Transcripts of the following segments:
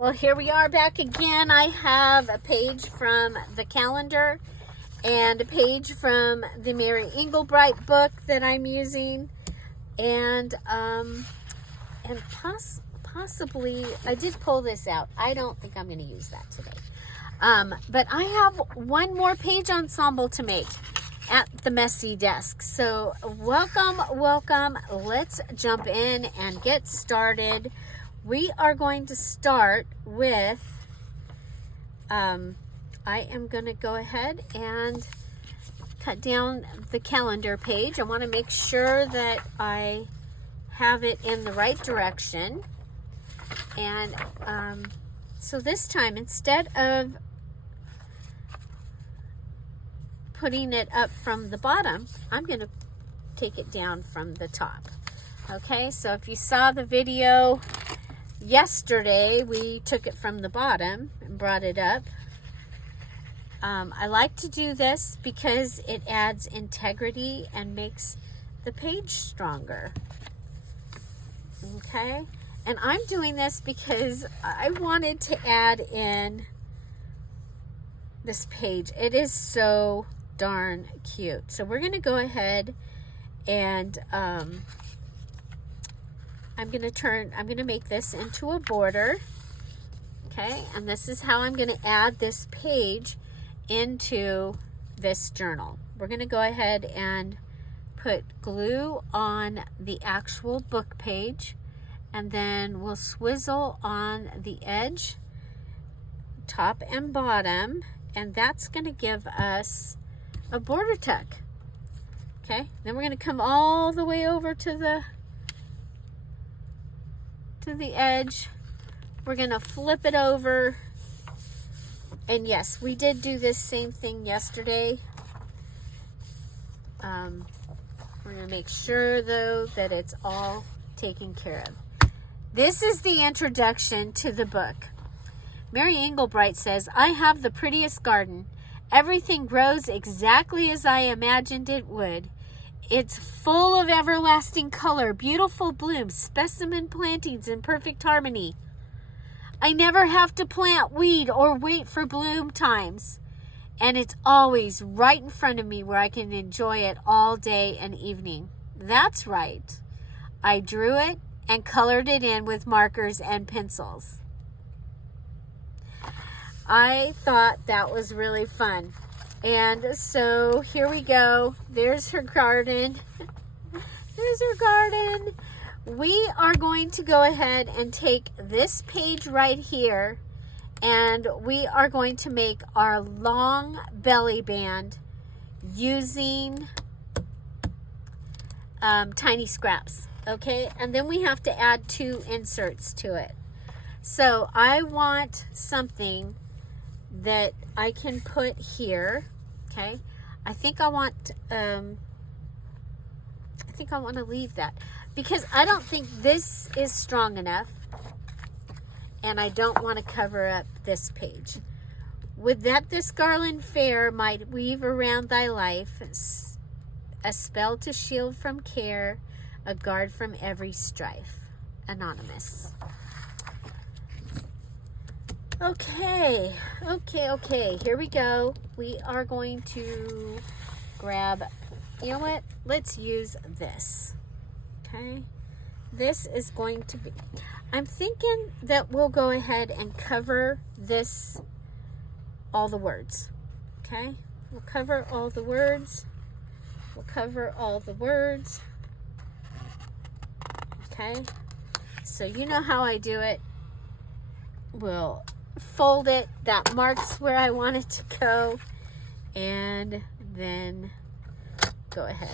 Well, here we are back again. I have a page from the calendar and a page from the Mary Engelbright book that I'm using, and possibly I did pull this out. I don't think I'm going to use that today. But I have one more page ensemble to make at the messy desk. So welcome. Let's jump in and get started. We are going to start with, I am going to go ahead and cut down the calendar page. I want to make sure that I have it in the right direction. And so this time, instead of putting it up from the bottom, I'm going to take it down from the top. Okay, so if you saw the video yesterday, we took it from the bottom and brought it up. I like to do this because it adds integrity and makes the page stronger. Okay, and I'm doing this because I wanted to add in this page. It is so darn cute. So we're going to go ahead and I'm going to make this into a border. Okay, and this is how I'm going to add this page into this journal. We're going to go ahead and put glue on the actual book page, and then we'll swizzle on the edge, top and bottom, and that's going to give us a border tuck. Okay, then we're going to come all the way over to the edge. We're going to flip it over, and yes, we did do this same thing yesterday. We're going to make sure though that it's all taken care of. This is the introduction to the book. Mary Engelbright says, "I have the prettiest garden. Everything grows exactly as I imagined it would. It's full of everlasting color, beautiful blooms, specimen plantings in perfect harmony. I never have to plant weed or wait for bloom times. And it's always right in front of me where I can enjoy it all day and evening." That's right. I drew it and colored it in with markers and pencils. I thought that was really fun. And so here we go. There's her garden. There's her garden. We are going to go ahead and take this page right here, and we are going to make our long belly band using tiny scraps. Okay, and then we have to add 2 inserts to it. So I want something that I can put here. Okay, I think I want to leave that because I don't think this is strong enough, and I don't want to cover up this page. "Would that this garland fair might weave around thy life, a spell to shield from care, a guard from every strife." Anonymous. Okay, here we go. We are going to grab, you know what? Let's use this. Okay, this is going to be, I'm thinking that we'll go ahead and cover this, all the words. Okay, we'll cover all the words. Okay, so you know how I do it. We'll fold it, that marks where I want it to go, and then go ahead.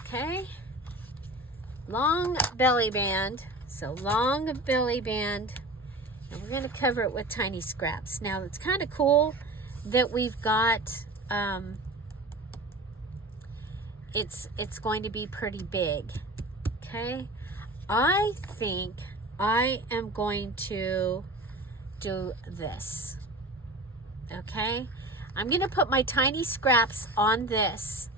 Okay, long belly band. So long belly band, and we're going to cover it with tiny scraps. Now it's kind of cool that we've got it's going to be pretty big. Okay, I think I am going to do this. Okay, I'm going to put my tiny scraps on this.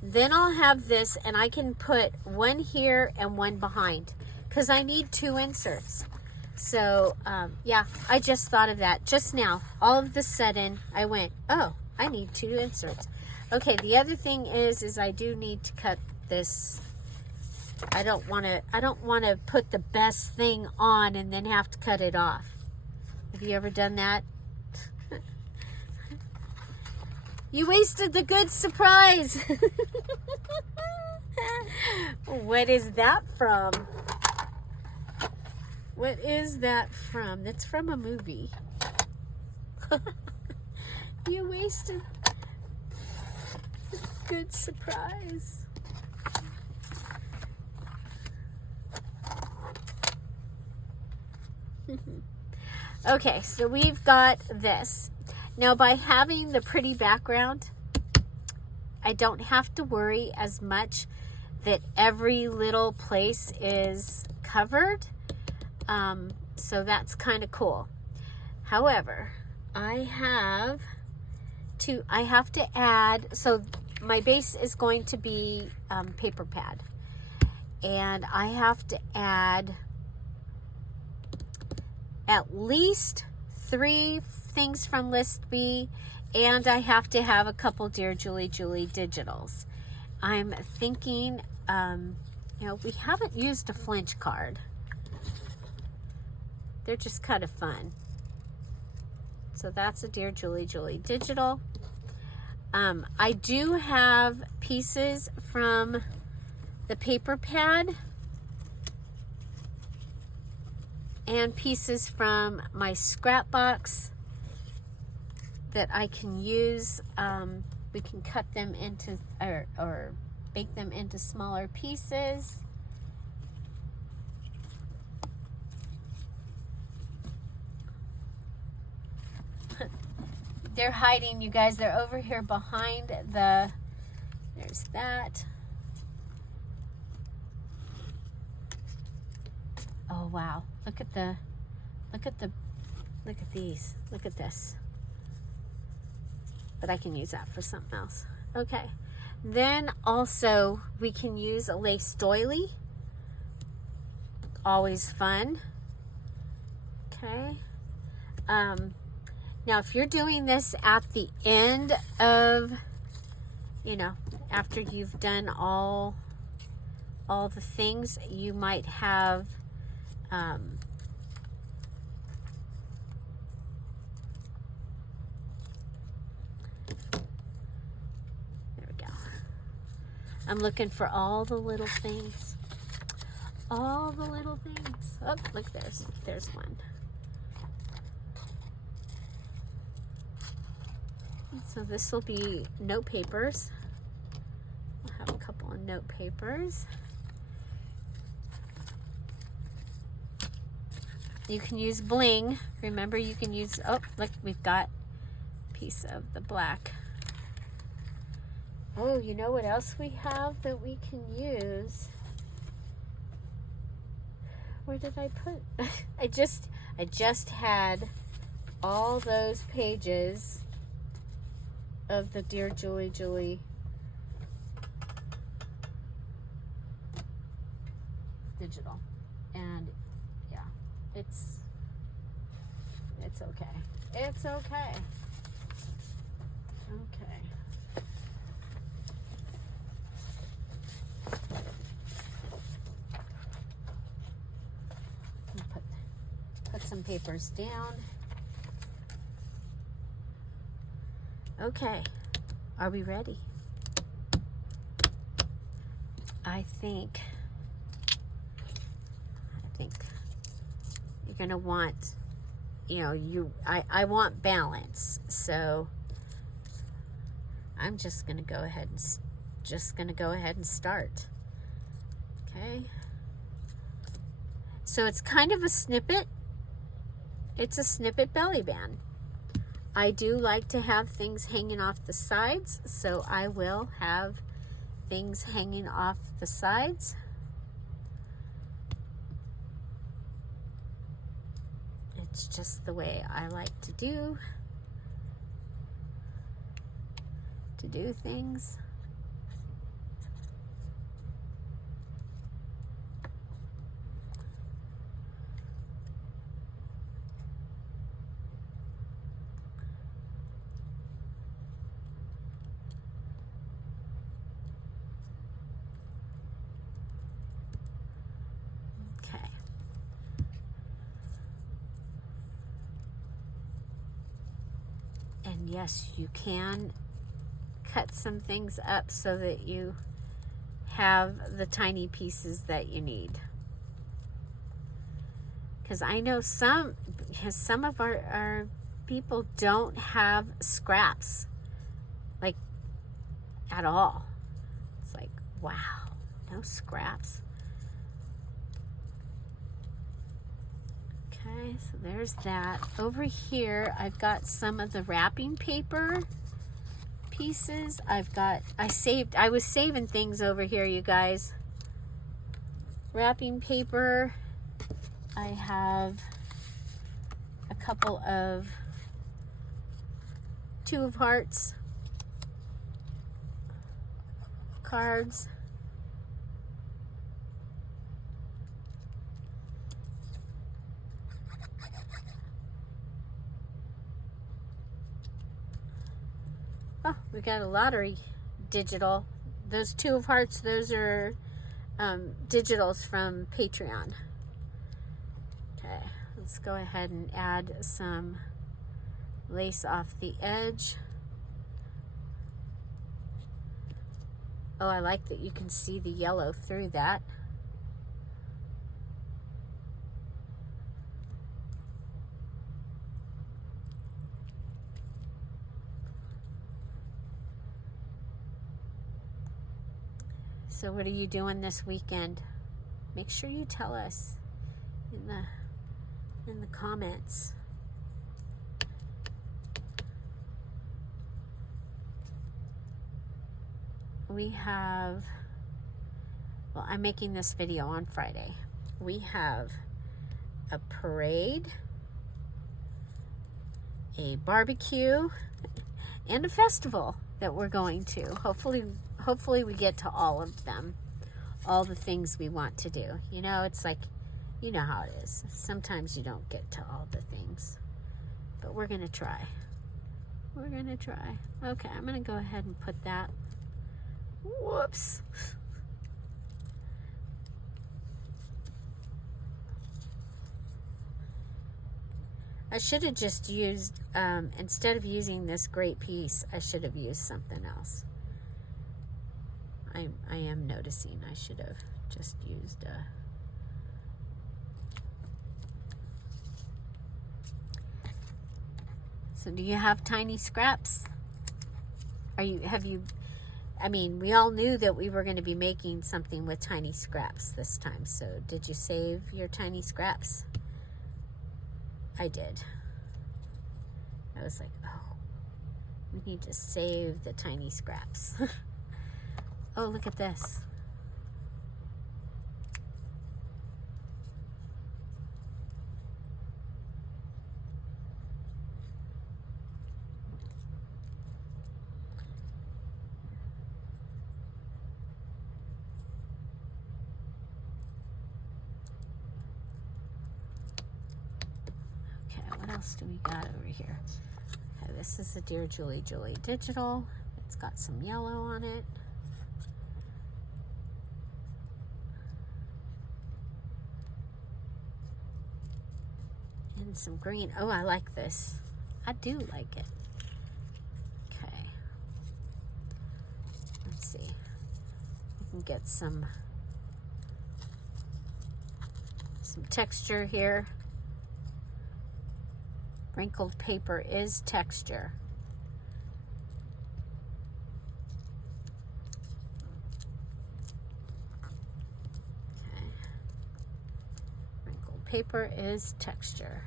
Then I'll have this, and I can put one here and one behind, because I need 2 inserts. So, yeah, I just thought of that just now. All of a sudden, I went, oh, I need 2 inserts. Okay, the other thing is I do need to cut this. I don't want to put the best thing on and then have to cut it off. Have you ever done that? You wasted the good surprise. What is that from? What is that from? That's from a movie. You wasted the good surprise. Okay, so we've got this. Now, by having the pretty background, I don't have to worry as much that every little place is covered. So that's kind of cool. However, I have to add, so my base is going to be paper pad. And I have to add at least 3 things from List B, and I have to have a couple Dear Julie digitals. I'm thinking, you know, we haven't used a flinch card. They're just kind of fun. So that's a Dear Julie digital. I do have pieces from the paper pad and pieces from my scrap box that I can use. We can cut them into, or bake them into smaller pieces. They're hiding, you guys. They're over here behind the, there's that. Oh, wow. Look at these. Look at this. But I can use that for something else. Okay. Then also we can use a lace doily. Always fun. Okay. Now if you're doing this at the end of, you know, after you've done all the things, you might have there we go. I'm looking for all the little things. All the little things. Oh, look, there's one. So this will be note papers. I'll have a couple of note papers. You can use bling. Remember, you can use, oh, look, we've got a piece of the black. Oh, you know what else we have that we can use? Where did I put? I just had all those pages of the Dear Julie digital. And yeah, it's okay. It's okay. Okay. Put some papers down. Okay, are we ready? I think you're gonna want, you know, I want balance, so I'm just gonna go ahead and start. Okay. So it's kind of a snippet. It's a snippet belly band. I do like to have things hanging off the sides, so I will have things hanging off the sides. It's just the way I like to do things. And yes, you can cut some things up so that you have the tiny pieces that you need. Because I know some of our people don't have scraps, like, at all. It's like, wow, no scraps. Okay, so there's that. Over here, I've got some of the wrapping paper pieces. I was saving things over here, you guys. Wrapping paper. I have a couple of 2 of hearts cards. Oh, we got a lottery digital. Those 2 of hearts, those are digitals from Patreon. Okay, let's go ahead and add some lace off the edge. Oh, I like that you can see the yellow through that. So what are you doing this weekend? Make sure you tell us in the comments. We have, well, I'm making this video on Friday. We have a parade, a barbecue, and a festival that we're going to. Hopefully we get to all of them, all the things we want to do. You know, it's like, you know how it is. Sometimes you don't get to all the things, but we're gonna try. We're gonna try. Okay, I'm gonna go ahead and put that. Whoops. I should have just used, instead of using this great piece, I should have used something else. I am noticing I should have just used So do you have tiny scraps? I mean, we all knew that we were going to be making something with tiny scraps this time. So did you save your tiny scraps? I did. I was like, oh, we need to save the tiny scraps. Oh, look at this. What else do we got over here? Okay, this is a Dear Julie digital. It's got some yellow on it. And some green. Oh, I like this. I do like it. Okay. Let's see. We can get some texture here. Wrinkled paper is texture. Okay. Wrinkled paper is texture.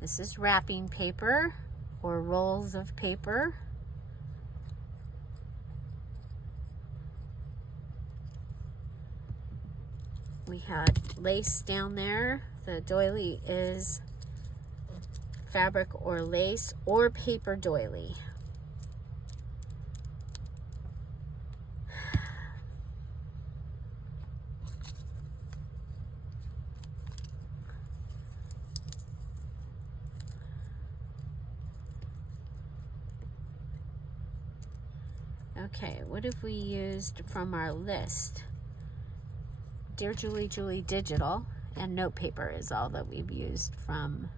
This is wrapping paper or rolls of paper. We had lace down there. The doily is fabric or lace or paper doily. Okay, what have we used from our list? Dear Julie Digital, and note paper is all that we've used from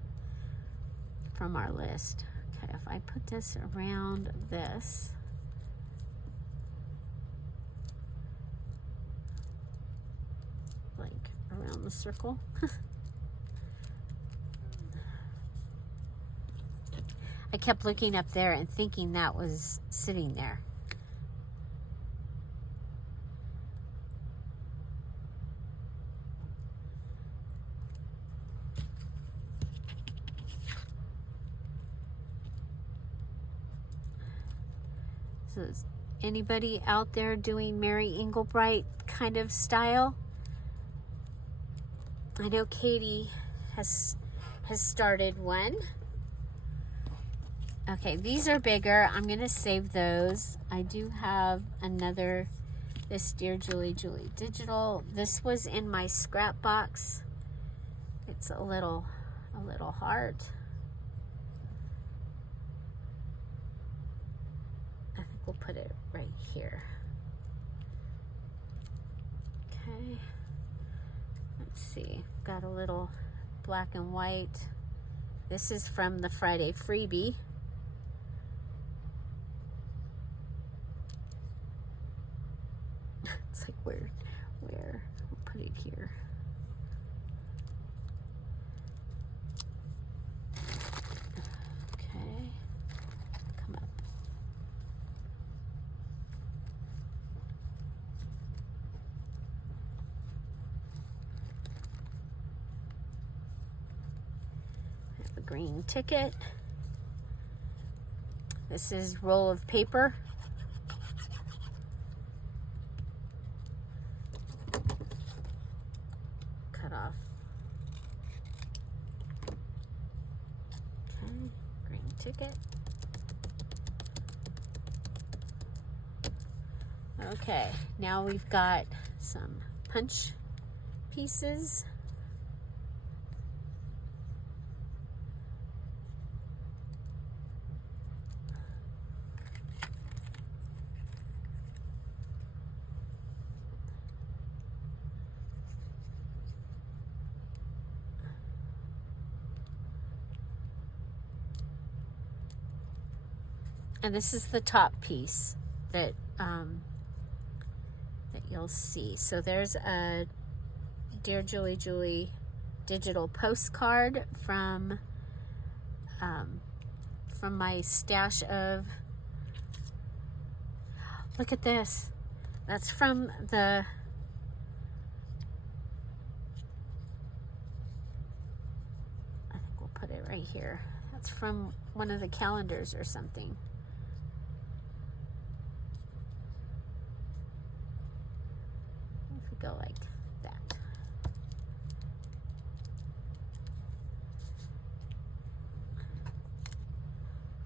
our list. Okay, if I put this around this, like around the circle. I kept looking up there and thinking that was sitting there. So is anybody out there doing Mary Englebright kind of style? I know Katie has started one. Okay, these are bigger. I'm gonna save those. I do have another, this Dear Julie Digital. This was in my scrap box. It's a little heart. I think we'll put it right here. Okay. Let's see. Got a little black and white. This is from the Friday freebie. It's like where we'll put it here. Okay, come up. I have a green ticket. This is roll of paper. Off. Okay, green ticket. Okay, now we've got some punch pieces. And this is the top piece that that you'll see. So there's a Dear Julie digital postcard from my stash of. Look at this. That's from the. I think we'll put it right here. That's from one of the calendars or something. Go like that.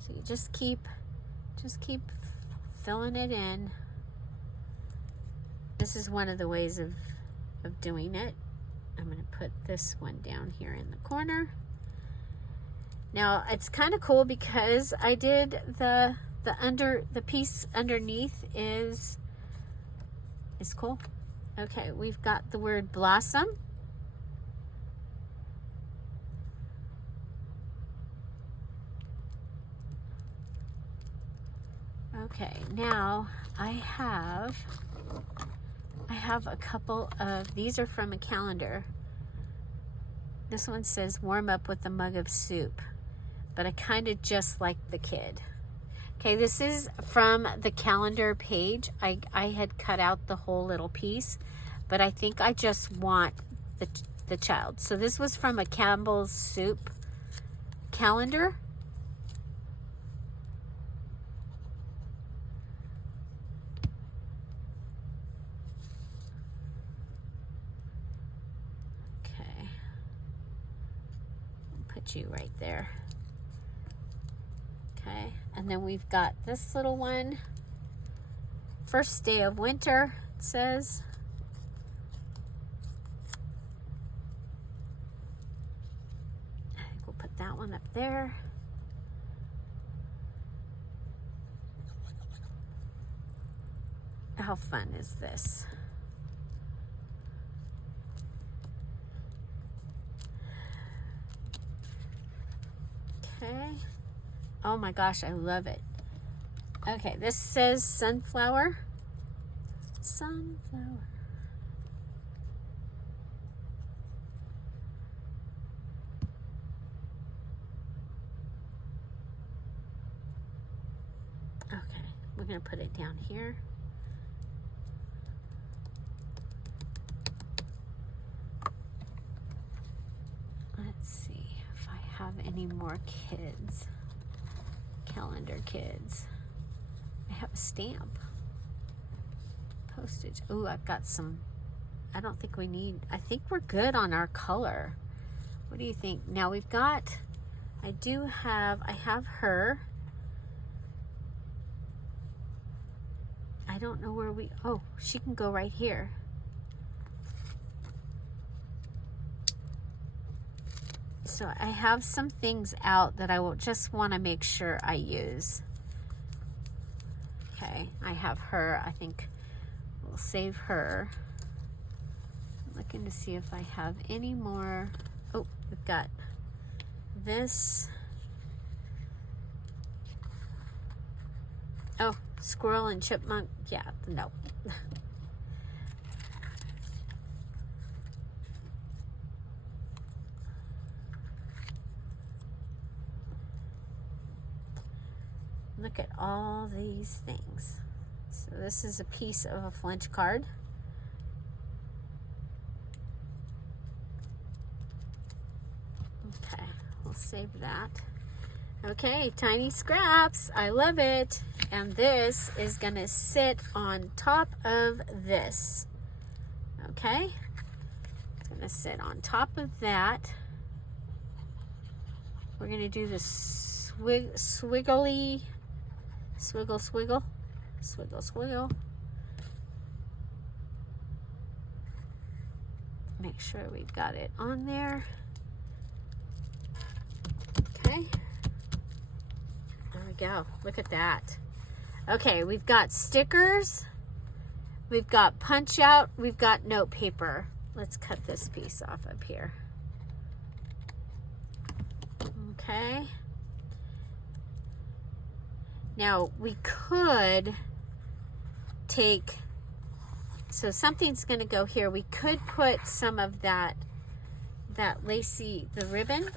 So you just keep filling it in. This is one of the ways of doing it. I'm going to put this one down here in the corner. Now it's kind of cool because I did the piece underneath is cool. Okay, we've got the word blossom. Okay, now I have a couple of, these are from a calendar. This one says warm up with a mug of soup, but I kind of just like the kid. Okay, this is from the calendar page. I had cut out the whole little piece, but I think I just want the child. So this was from a Campbell's Soup calendar. Okay, I'll put you right there. Okay, and then we've got this little one. First day of winter, it says. I think we'll put that one up there. How fun is this? Okay. Oh my gosh, I love it. Okay, this says sunflower. Sunflower. Okay, we're gonna put it down here. Let's see if I have any more kids. Calendar kids. I have a stamp. Postage. Oh, I've got some. I don't think we need. I think we're good on our color. What do you think? Now we've got. I have her. I don't know where we. Oh, she can go right here. So I have some things out that I will just want to make sure I use. Okay, I have her. I think we'll save her. I'm looking to see if I have any more. Oh, we've got this. Oh, squirrel and chipmunk. Yeah, no. Look at all these things. So this is a piece of a Flinch card. Okay, we'll save that. Okay, tiny scraps. I love it. And this is gonna sit on top of this. Okay, it's gonna sit on top of that. We're gonna do the swiggly. Swiggle, swiggle, swiggle, swiggle. Make sure we've got it on there. Okay. There we go. Look at that. Okay, we've got stickers. We've got punch out. We've got note paper. Let's cut this piece off up here. Okay. Now we could take, so something's going to go here. We could put some of that lacy, the ribbon.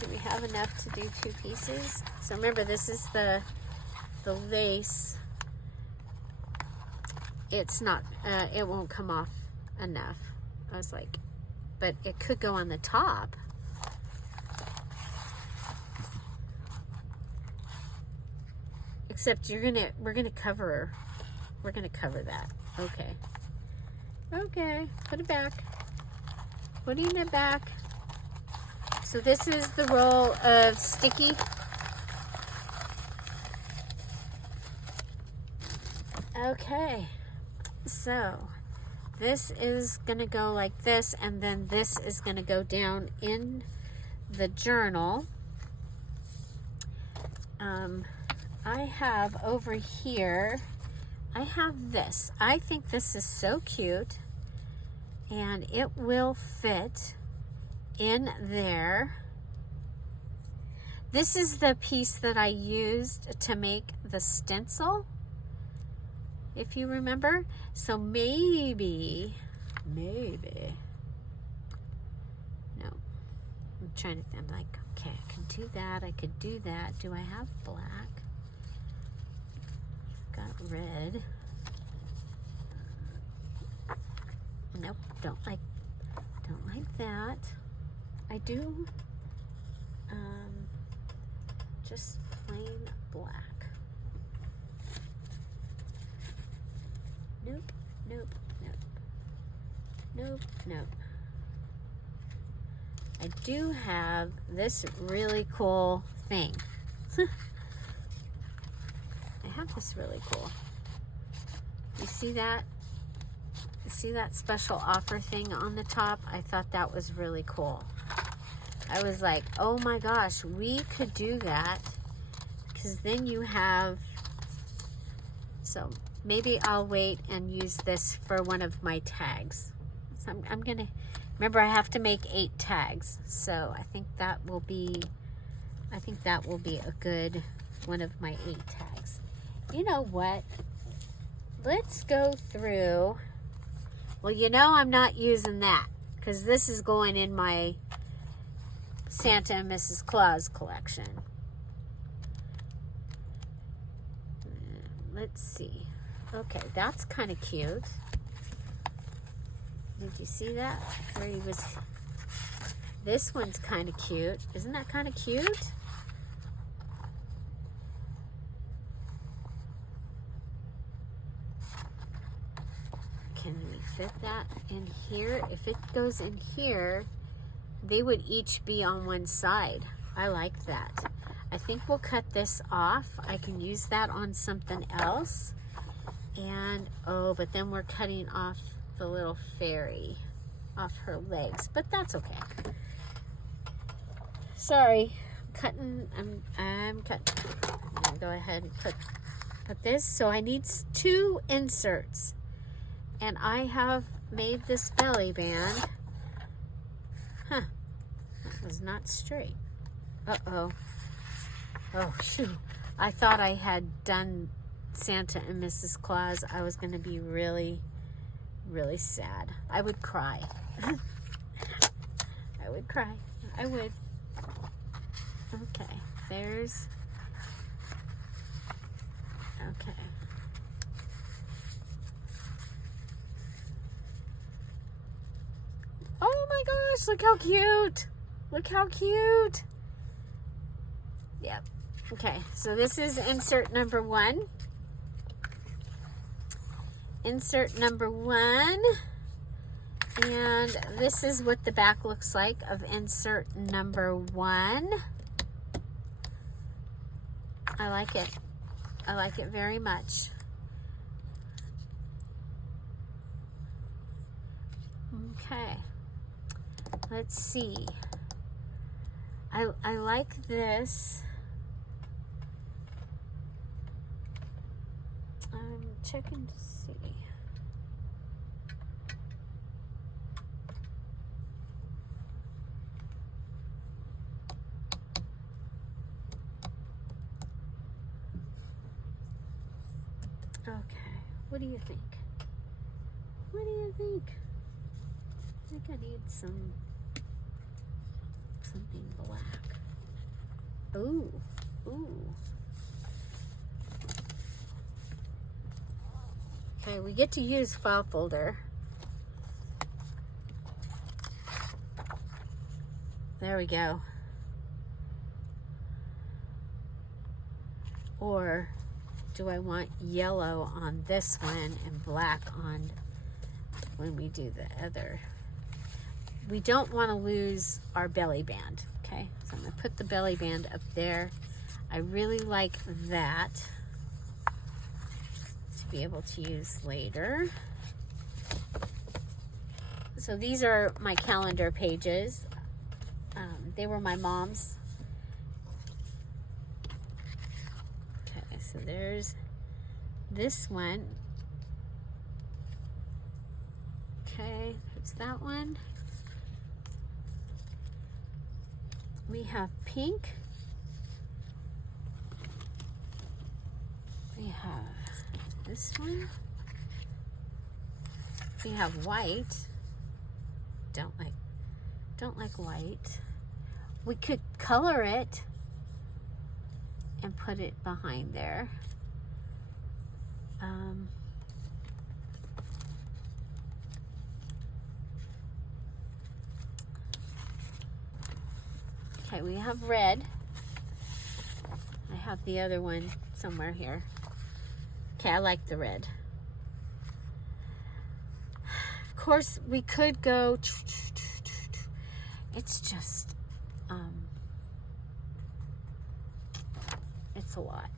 Do we have enough to do 2 pieces? So remember, this is the lace. It's not, it won't come off enough. I was like, but it could go on the top. Except we're gonna cover that. Okay. Okay, put it back. Putting it back. So this is the roll of sticky. Okay, so this is gonna go like this, and then this is gonna go down in the journal. I have over here, I have this. I think this is so cute, and it will fit in there. This is the piece that I used to make the stencil, if you remember. So maybe, no, I'm trying to, I'm like, okay, I can do that, I could do that. Do I have black? Got red. Nope, don't like that. I do just plain black. Nope, nope, nope. Nope, nope. I do have this really cool thing. I have this really cool. You see that? You see that special offer thing on the top? I thought that was really cool. I was like, oh my gosh, we could do that, because then you have, so maybe I'll wait and use this for one of my tags. So I'm gonna Remember, I have to make 8 tags, so I think that will be a good one of my 8 tags. You know what? Let's go through. Well, you know I'm not using that because this is going in my Santa and Mrs. Claus collection. Let's see. Okay, that's kind of cute. Did you see that? Where he was. This one's kind of cute. Isn't that kind of cute? Can we fit that in here? If it goes in here, they would each be on one side. I like that. I think we'll cut this off. I can use that on something else. And, oh, but then we're cutting off the little fairy off her legs. But that's okay. Sorry. I'm cutting. I'm going to go ahead and put this. So I need 2 inserts. And I have made this belly band. Huh. That was not straight. Uh-oh. Oh, shoot. I thought I had done Santa and Mrs. Claus. I was going to be really, really sad. I would cry. I would cry. I would. Okay. There's... Okay. Oh my gosh, look how cute. Look how cute. Yep. Okay, so this is insert number 1. Insert number 1. And this is what the back looks like of insert number 1. I like it. I like it very much. Okay. Let's see. I like this. I'm checking to see. Okay. What do you think? What do you think? I think I need something black. Ooh, ooh. Okay, we get to use file folder. There we go. Or do I want yellow on this one and black on when we do the other? We don't want to lose our belly band, okay? So I'm going to put the belly band up there. I really like that to be able to use later. So these are my calendar pages. They were my mom's. Okay, so there's this one. Okay, there's that one. We have pink. We have this one. We have white. Don't like white. We could color it and put it behind there. Okay, we have red. I have the other one somewhere here. Okay, I like the red. Of course, we could go... It's just... it's a lot.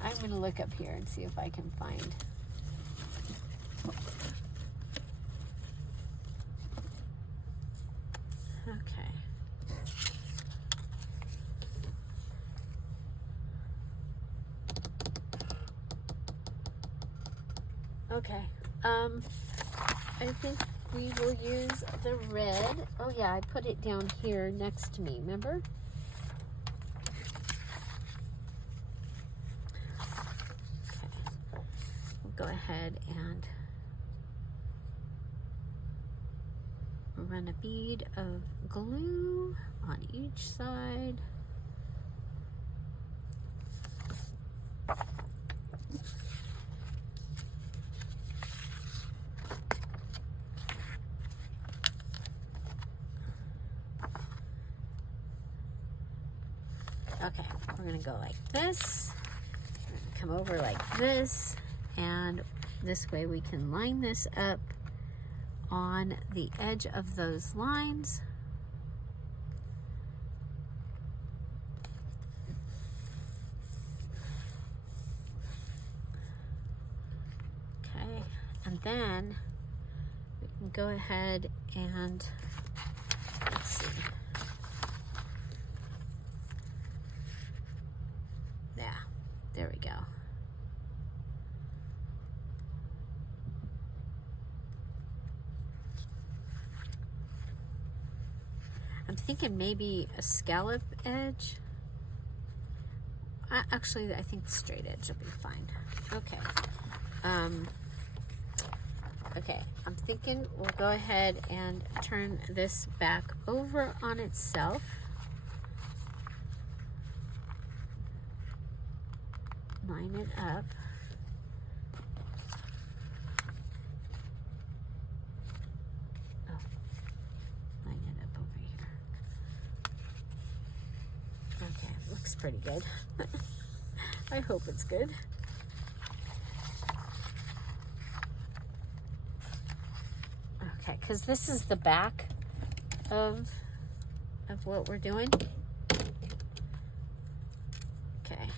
I'm going to look up here and see if I can find... Okay. Okay. I think we will use the red. Oh yeah, I put it down here next to me, remember? Okay. We'll go ahead and run a bead of glue on each side. Okay, we're gonna go like this. We're gonna come over like this, and this way we can line this up on the edge of those lines. Okay, and then we can go ahead and, let's see. Yeah, there we go. I'm thinking maybe a scallop edge. Actually, I think the straight edge will be fine. Okay. Okay, I'm thinking we'll go ahead and turn this back over on itself. Line it up. Oh, line it up over here. Okay, looks pretty good. I hope it's good. Okay, because this is the back of what we're doing. Okay.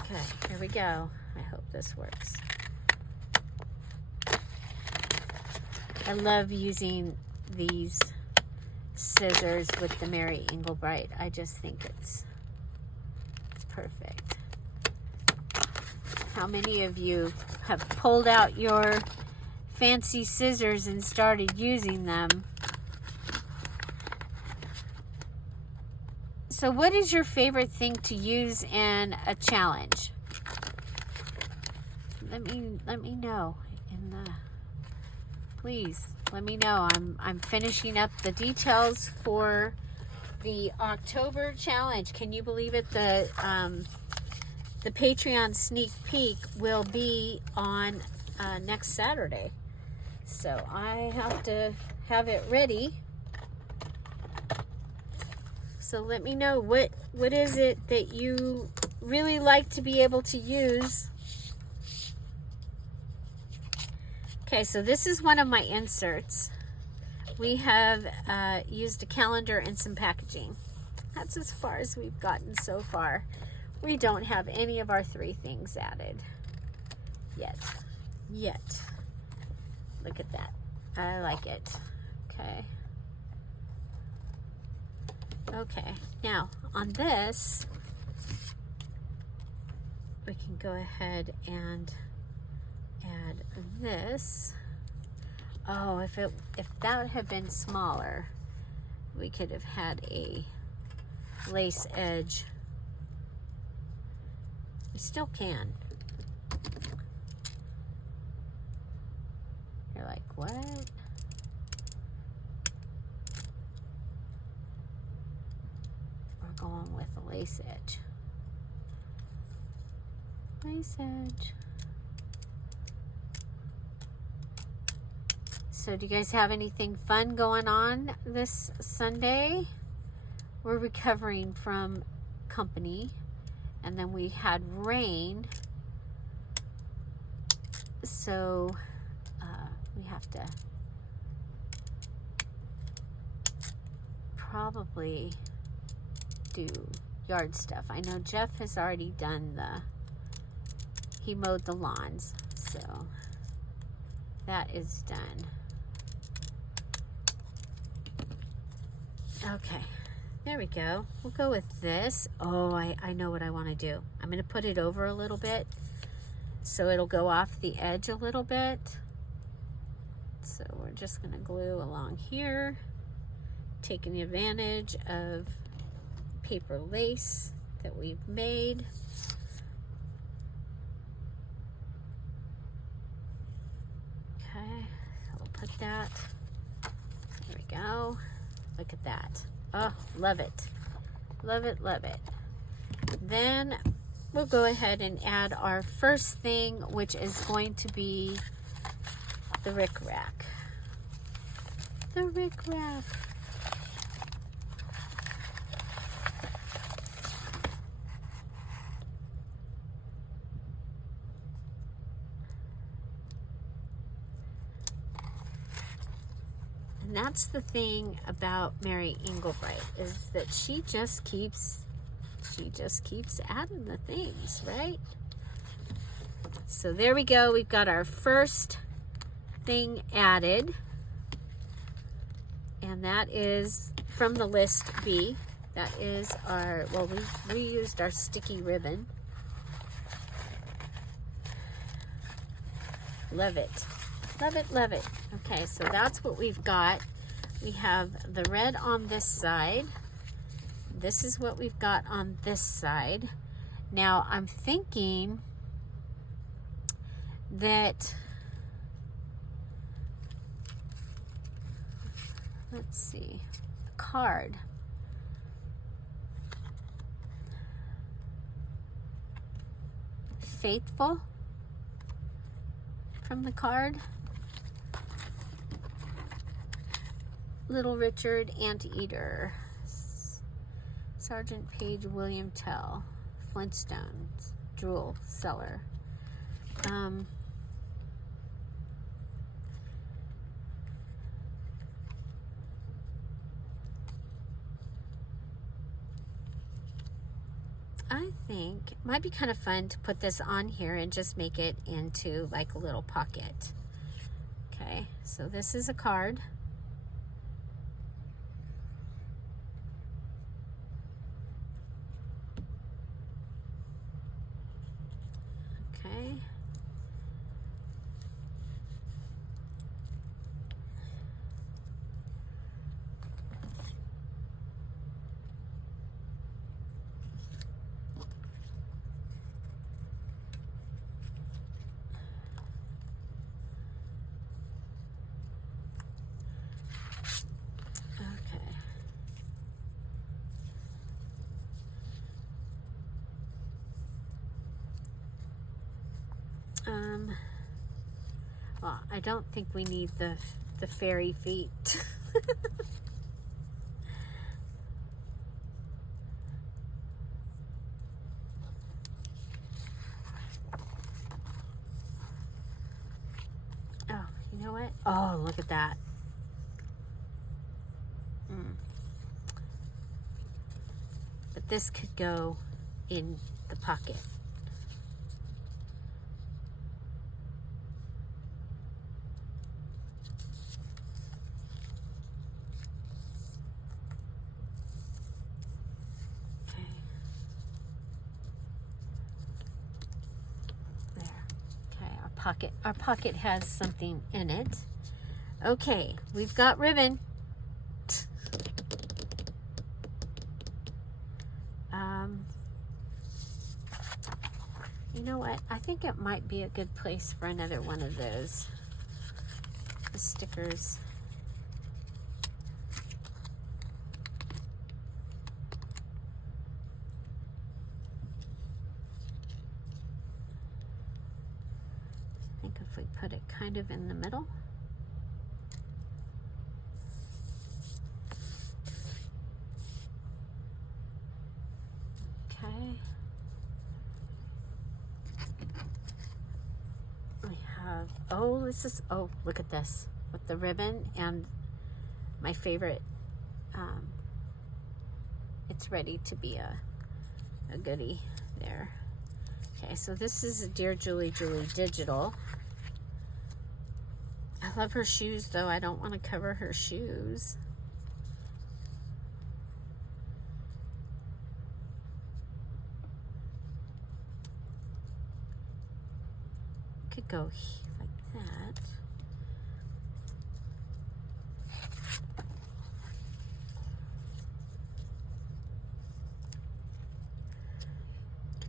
Okay, here we go. I hope this works. I love using these scissors with the Mary Engelbreit. I just think it's perfect. How many of you have pulled out your fancy scissors and started using them? So what is your favorite thing to use in a challenge? Let me know in the, please let me know. I'm finishing up the details for the October challenge. Can you believe it? The Patreon sneak peek will be on next Saturday. So I have to have it ready. So let me know what is it that you really like to be able to use. Okay, so this is one of my inserts. We have used a calendar and some packaging. That's as far as we've gotten so far. We don't have any of our 3 things added yet. Look at that. I like it. Okay. Okay, now on this, we can go ahead and add this. Oh, if that had been smaller, we could have had a lace edge. We still can. You're like, what? We're going with a lace edge. Lace edge. So do you guys have anything fun going on this Sunday? We're recovering from company, and then we had rain, so we have to probably do yard stuff. I know Jeff has already done he mowed the lawns, So that is done. Okay, there we go. We'll go with this. Oh, I know what I want to do. I'm going to put it over a little bit so it'll go off the edge a little bit. So we're just going to glue along here, taking advantage of paper lace that we've made. Okay, so we'll put that. There we go. Look at that. Oh, love it. Love it, love it. Then we'll go ahead and add our first thing, which is going to be the rickrack. The rickrack. And that's the thing about Mary Engelbright, is that she just keeps adding the things, right? So there we go. We've got our first thing added. And that is from the list B. That is our, well, we reused our sticky ribbon. Love it. Love it, love it. Okay, so that's what we've got. We have the red on this side. This is what we've got on this side. Now, I'm thinking that, let's see, the card. Faithful from the card. Little Richard, Anteater, Sergeant Page, William Tell, Flintstones, Jewel Seller. I think it might be kind of fun to put this on here and just make it into like a little pocket. Okay, so this is a card. Okay. Well, I don't think we need the fairy feet. Oh, you know what? Oh, look at that. But this could go in the pocket. Our pocket has something in it. Okay, we've got ribbon. You know what? I think it might be a good place for another one of those. The stickers. If we put it kind of in the middle. Okay. We have, oh, this is, oh, look at this. With the ribbon and my favorite, it's ready to be a goodie there. Okay, so this is a Dear Julie Julie Digital. I love her shoes, though. I don't want to cover her shoes. Could go like that.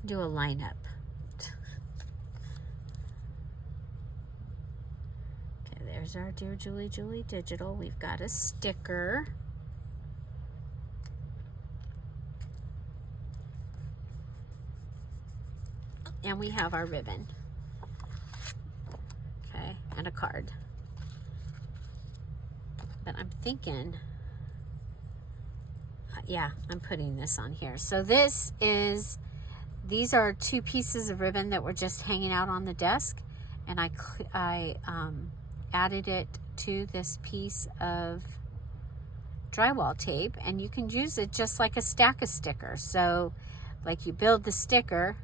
Do a lineup. Okay, there's our Dear Julie Julie Digital. We've got a sticker. And we have our ribbon. Okay, and a card. But I'm thinking, yeah, I'm putting this on here. So these are 2 pieces of ribbon that were just hanging out on the desk, and I added it to this piece of drywall tape, and you can use it just like a stack of stickers. So like you build the sticker,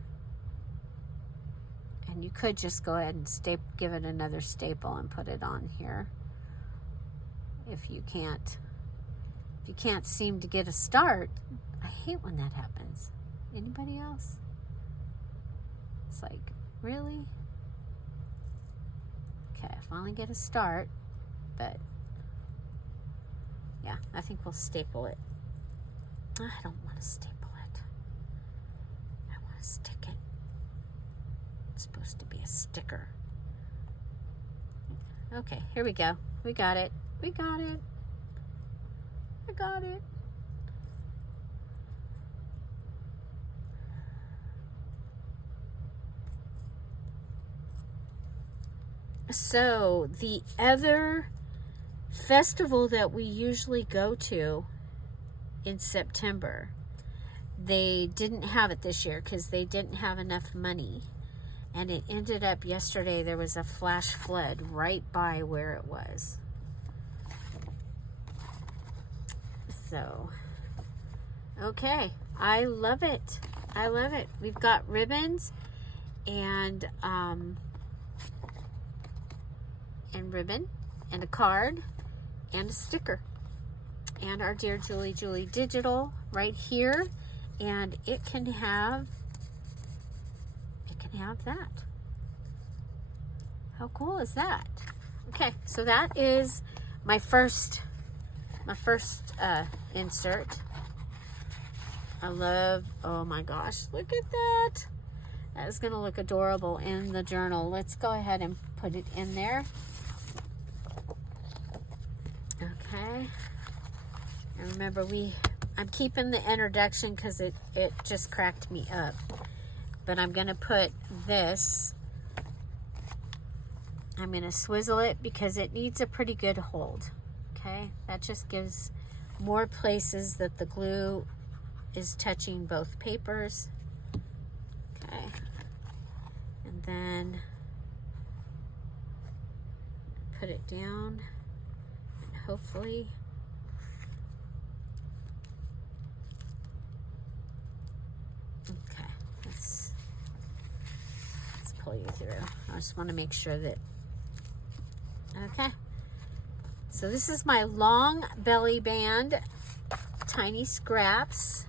and you could just go ahead and give it another staple and put it on here. If you can't seem to get a start, I hate when that happens. Anybody else? It's like, really? Okay, I finally get a start, but yeah, I think we'll staple it. I don't want to staple it. I want to stick it. It's supposed to be a sticker. Okay, here we go. We got it. We got it. I got it. So the other festival that we usually go to in September, they didn't have it this year because they didn't have enough money. And it ended up yesterday, there was a flash flood right by where it was. So, okay, I love it. I love it. We've got ribbons and ribbon and a card and a sticker and our Dear Julie Julie Digital right here, and it can have that. How cool is that? Okay, so that is my first insert. I love, oh my gosh, look at that. That is going to look adorable in the journal. Let's go ahead and put it in there. Okay. And remember, I'm keeping the introduction because it just cracked me up. But I'm going to put this, I'm going to swizzle it because it needs a pretty good hold. Okay, that just gives more places that the glue is touching both papers. Okay, and then put it down, and hopefully okay, let's pull you through. I just want to make sure that, okay. So this is my long belly band, tiny scraps,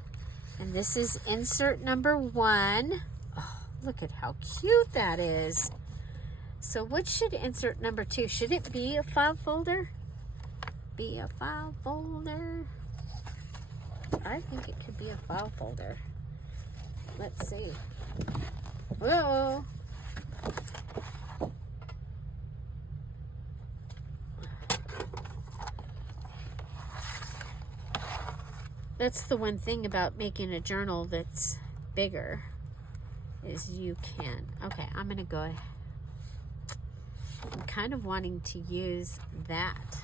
and this is insert number 1. Oh, look at how cute that is. So what should insert number 2? Should it be a file folder? Be a file folder? I think it could be a file folder. Let's see. Whoa. That's the one thing about making a journal that's bigger, is you can. Okay, I'm gonna go ahead. I'm kind of wanting to use that.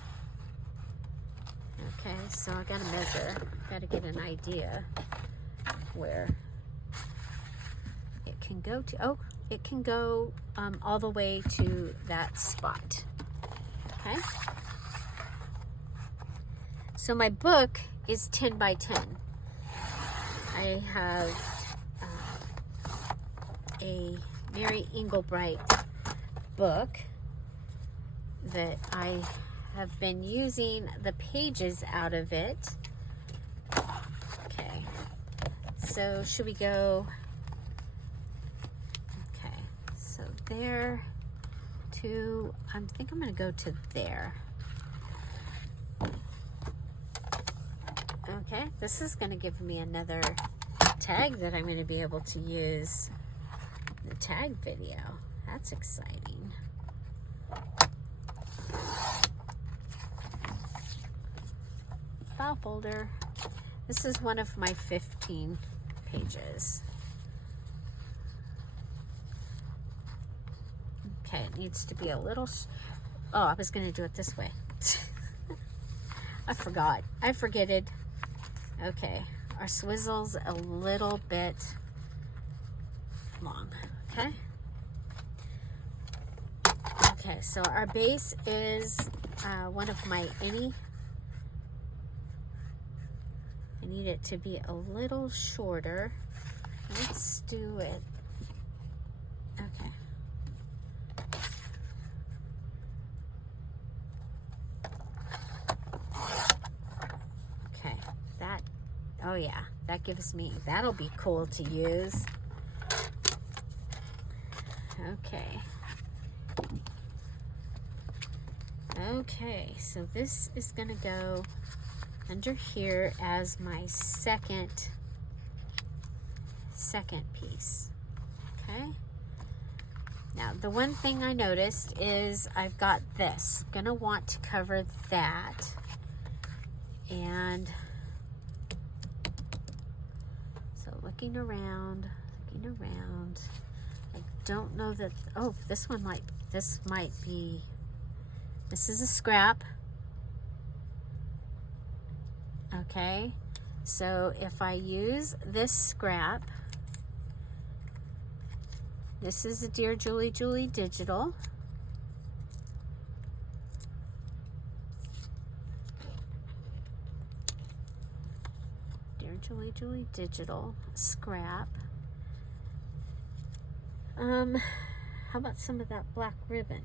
Okay, so I gotta measure. Gotta get an idea where it can go to. Oh, it can go all the way to that spot. Okay. So my book is 10 by 10. I have a Mary Engelbright book that I have been using the pages out of it. Okay, so should we go, okay, so there to, I think I'm going to go to there. Okay, this is going to give me another tag that I'm going to be able to use in the tag video. That's exciting. File folder. This is one of my 15 pages. Okay, it needs to be a little, oh, I was going to do it this way. I forgot. I forgetted. Okay, our swizzle's a little bit long, okay? Okay, so our base is one of my any. I need it to be a little shorter. Let's do it. Okay. Okay, that, oh yeah, that gives me, that'll be cool to use. Okay. Okay, so this is gonna go under here as my second piece. Okay. Now the one thing I noticed is I've got this. I'm gonna want to cover that, and so looking around. I don't know that. Oh, this might be. This is a scrap. Okay, so if I use this scrap, this is a DearJulieJulie digital. DearJulieJulie digital scrap. How about some of that black ribbon?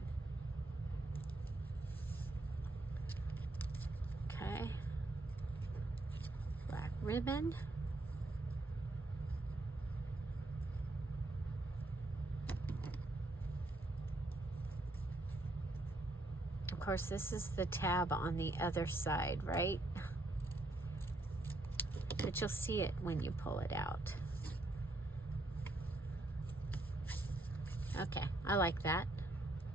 Okay. Black ribbon. Of course, this is the tab on the other side, right? But you'll see it when you pull it out. Okay, I like that.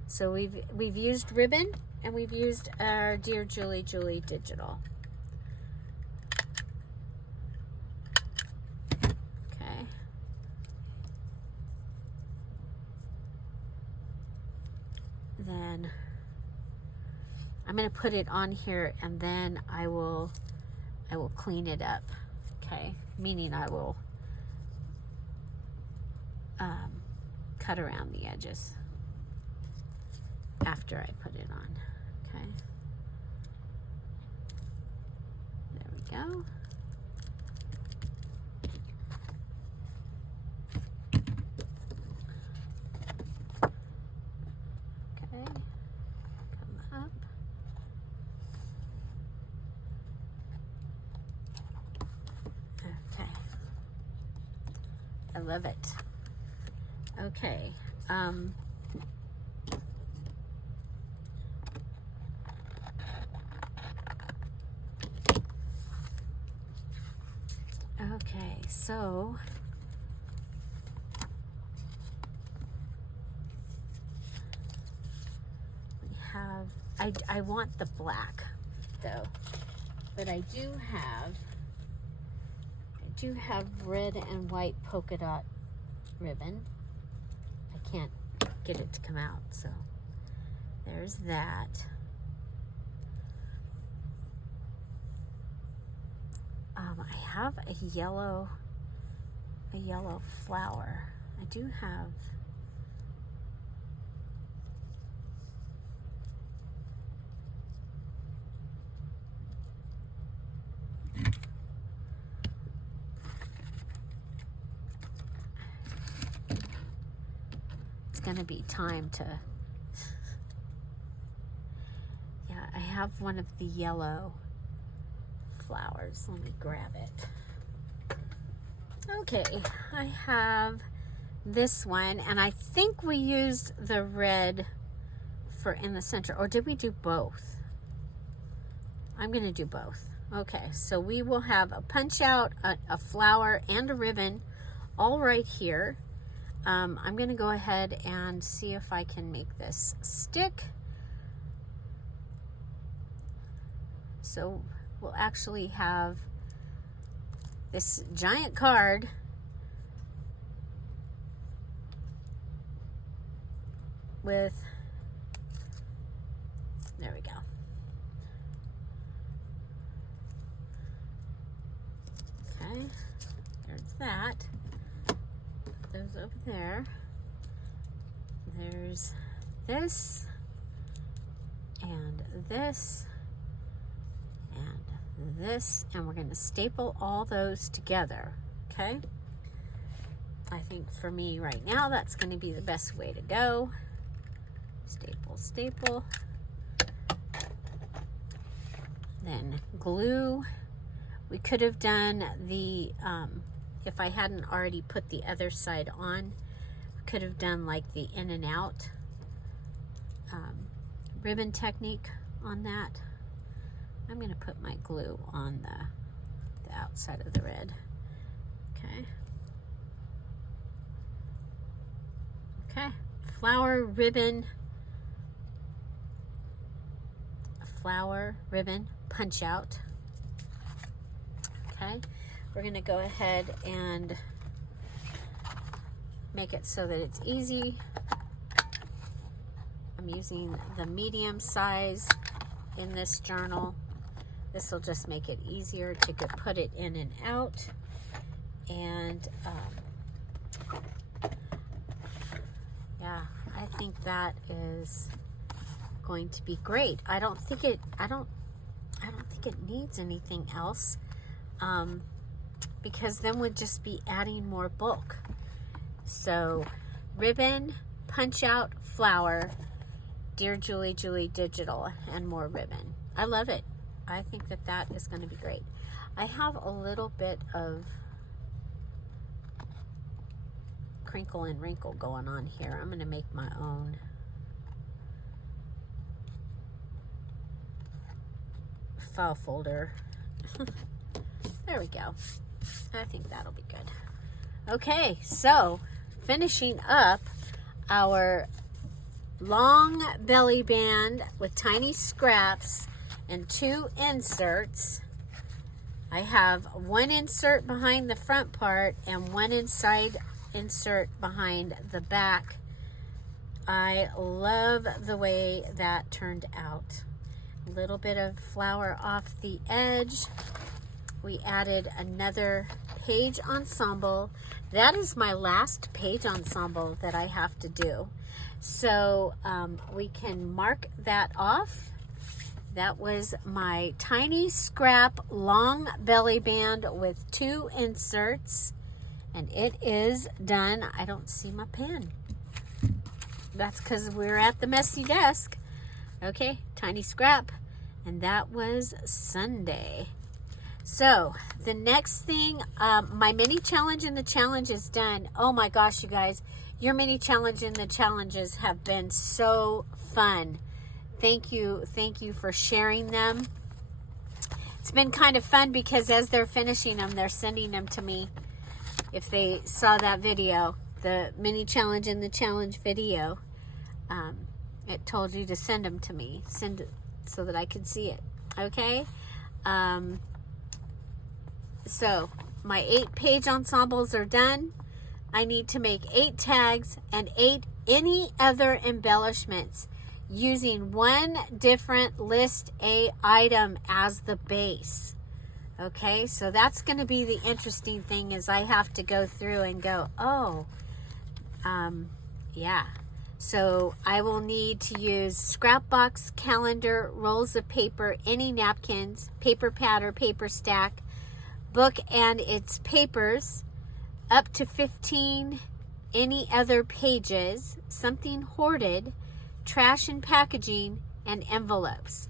So we've used ribbon and we've used our DearJulieJulie digital. Okay. Then I'm going to put it on here, and then I will clean it up. Okay, meaning I will cut around the edges after I put it on. Okay, there we go. Okay, come up. Okay, I love it. Okay, okay, so we have, I want the black though, but I do have red and white polka dot ribbon. I can't get it to come out, so there's that. I have a yellow flower. I do have going to be time to have one of the yellow flowers. Let me grab it. Okay, I have this one, and I think we used the red for in the center, or did we do both? I'm gonna do both. Okay, so we will have a punch out, a flower, and a ribbon all right here. I'm gonna go ahead and see if I can make this stick. So we'll actually have this giant card with, there we go. Okay, there's that. Put those over there. There's this, and this, and this, and we're going to staple all those together, okay? I think for me right now, that's going to be the best way to go. Staple, staple. Then glue. We could have done the, if I hadn't already put the other side on, could have done like the in and out ribbon technique on that. I'm going to put my glue on the outside of the red. Okay. Okay. Flower, ribbon, punch out. Okay. We're going to go ahead and make it so that it's easy. I'm using the medium size in this journal. This will just make it easier to put it in and out. And yeah, I think that is going to be great. I don't think it needs anything else, because then we'd just be adding more bulk. So ribbon, punch out, flower, Dear Julie Julie Digital, and more ribbon. I love it. I think that that is going to be great. I have a little bit of crinkle and wrinkle going on here. I'm going to make my own file folder. There we go. I think that'll be good. Okay, so finishing up our long belly band with tiny scraps and 2 inserts. I have 1 insert behind the front part and 1 inside insert behind the back. I love the way that turned out. A little bit of flower off the edge. We added another page ensemble. That is my last page ensemble that I have to do. So we can mark that off. That was my tiny scrap long belly band with 2 inserts, and it is done. I don't see my pen. That's because we're at the messy desk. Okay, tiny scrap, and that was Sunday. So the next thing, my mini challenge and the challenge is done. Oh my gosh, you guys, your mini challenge and the challenges have been so fun. Thank you for sharing them. It's been kind of fun because as they're finishing them, they're sending them to me. If they saw that video, the mini challenge and the challenge video, it told you to send them to me. Send it so that I could see it. Okay? So my 8-page ensembles are done. I need to make 8 tags and 8 any other embellishments using 1 different list A item as the base. Okay, so that's going to be the interesting thing, is I have to go through and go, oh, yeah. So I will need to use scrap box, calendar, rolls of paper, any napkins, paper pad or paper stack, book and its papers, up to 15 any other pages, something hoarded, trash and packaging, and envelopes.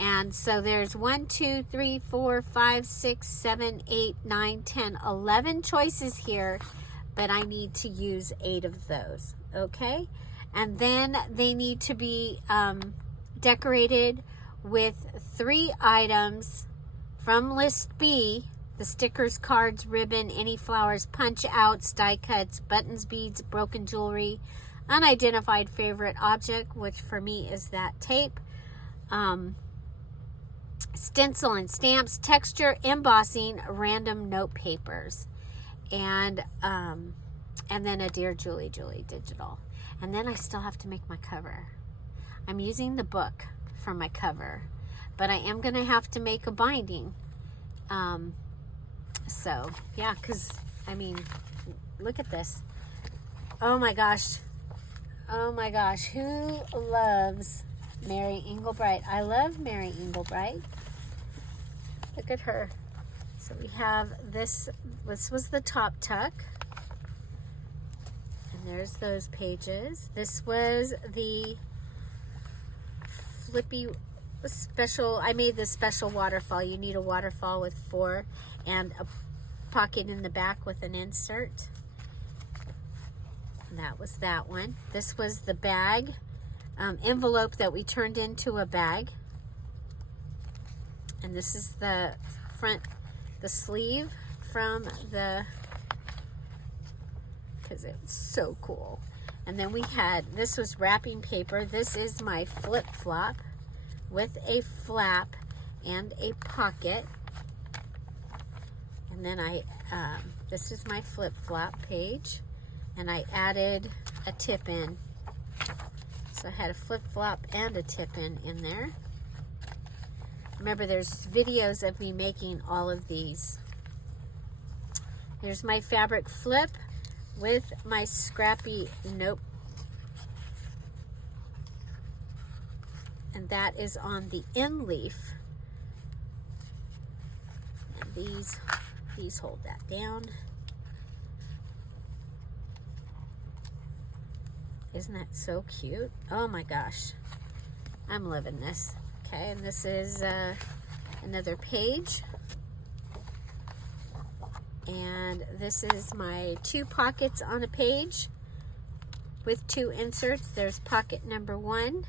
And so there's 1, 2, 3, 4, 5, 6, 7, 8, 9, 10, 11 choices here, but I need to use 8 of those, okay? And then they need to be decorated with 3 items from list B: the stickers, cards, ribbon, any flowers, punch outs, die cuts, buttons, beads, broken jewelry, unidentified favorite object, which for me is that tape, stencil and stamps, texture, embossing, random note papers, and then a Dear Julie digital. And then I still have to make my cover. I'm using the book for my cover, but I am going to have to make a binding. So yeah, because I mean, look at this. Oh my gosh, who loves Mary Engelbreit? I love Mary Engelbreit. Look at her. So we have this was the top tuck, and there's those pages. This was the flippy special. I made this special waterfall. You need a waterfall with 4 and a pocket in the back with an insert. And that was that one. This was the bag envelope that we turned into a bag. And this is the front, the sleeve from the, because it's so cool. And then we had, this was wrapping paper. This is my flip-flop with a flap and a pocket. And then this is my flip-flop page. And I added a tip-in. So I had a flip-flop and a tip-in in there. Remember, there's videos of me making all of these. There's my fabric flip with my scrappy note. And that is on the end leaf. And these hold that down. Isn't that so cute? Oh my gosh. I'm loving this. Okay, and this is another page. And this is my 2 pockets on a page with 2 inserts. There's pocket number 1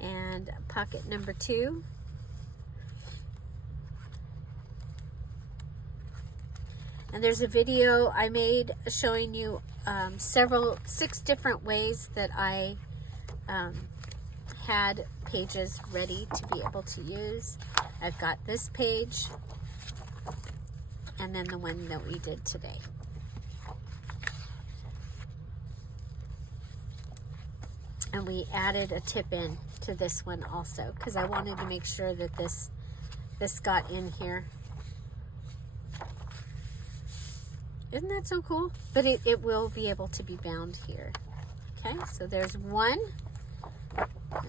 and pocket number 2. And there's a video I made showing you 6 different ways that I had pages ready to be able to use. I've got this page and then the one that we did today. And we added a tip in to this one also because I wanted to make sure that this got in here. Isn't that so cool? But it will be able to be bound here. Okay, so there's 1,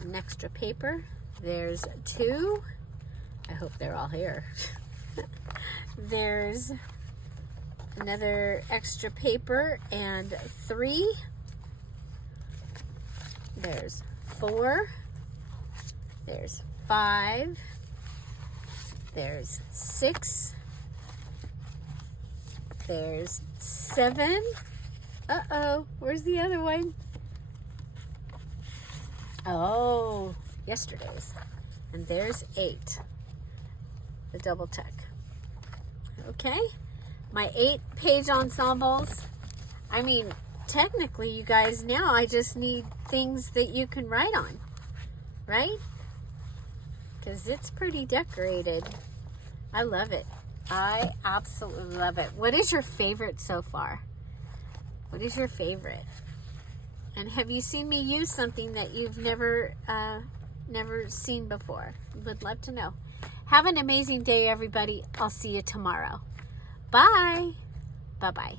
an extra paper. There's 2. I hope they're all here. There's another extra paper and 3. There's 4. There's 5. There's 6. There's 7. Uh-oh, where's the other one? Oh, yesterday's. And there's 8. The double tuck. Okay, my 8-page ensembles. I mean, technically, you guys, now I just need things that you can write on, right? Because it's pretty decorated. I love it. I absolutely love it. What is your favorite so far? What is your favorite? And have you seen me use something that you've never seen before? Would love to know. Have an amazing day, everybody. I'll see you tomorrow. Bye. Bye-bye.